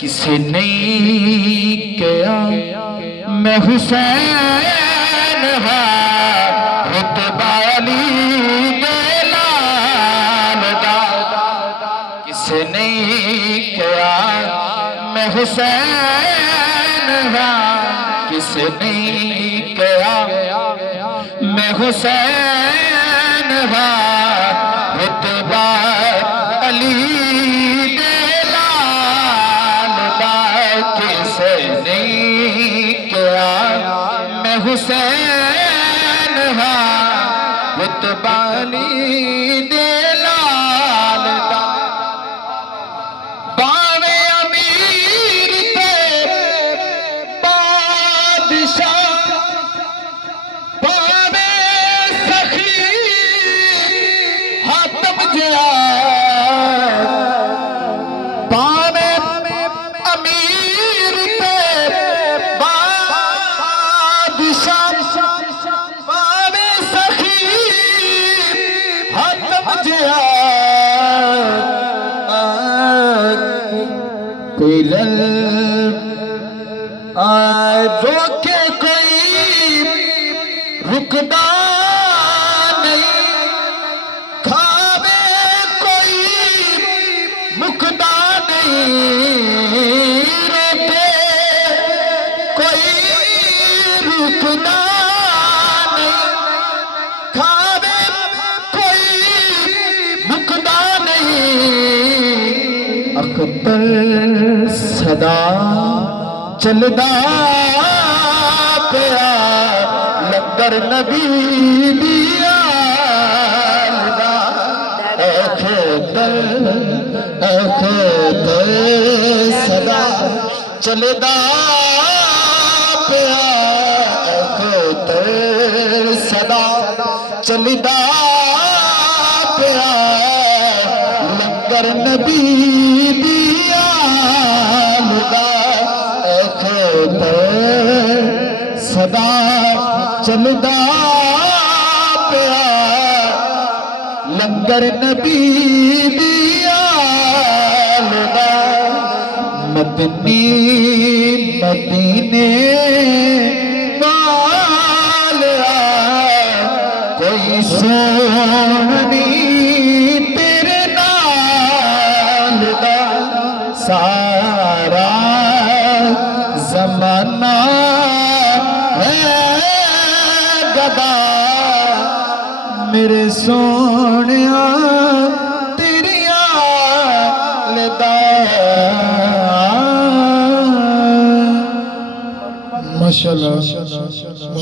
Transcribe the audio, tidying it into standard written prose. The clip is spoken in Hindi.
किसी नहीं किया मैं हुसैन रुतबा अली लाल दा। किसी नहीं किया मैं हुसैन किसी नहीं किया मैं हुसैन रुतबा अली मैं हुसैन रुतबा अली दे लाल दा। बावे अमीर ते बादशाह बावे सखी हातम जिया। बावे अमीर ते बावे सखी हातम जिया। कोई लल रोके कोई रुकदा नहीं, खावे कोई मुकदा नहीं, रोके कोई रुकदा नहीं, खावे कोई मुकदा नहीं। अख्तर सदा चलदा पिया लंगर नबी दिया। अख्तर सदा चलदा पिया सदा चलदा पिया लंगर नबी दिया। सदा चलदा पिया लंगर नबी दिया। मदनी मदीने कोई सोहनी तेरे नाल दा। सारा ज़माना है गदा मेरे सोहणिया तेरिया लदा। माशाअल्लाह।